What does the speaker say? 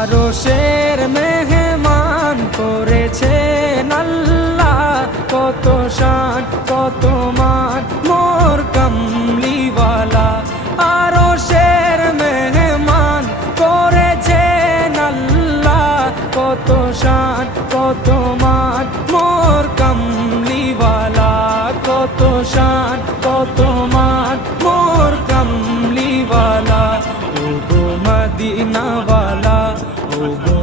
আরশের মেহমান করেছেন আল্লাহ, কত শান কত মান মোর কামলিওয়ালা। আরশের মেহমান করেছেন আল্লাহ, কত শান কত মান মোর কামলিওয়ালা, কত শান কত মান মোর কামলিওয়ালা। ও গো মদিনাওয়ালা, ও গো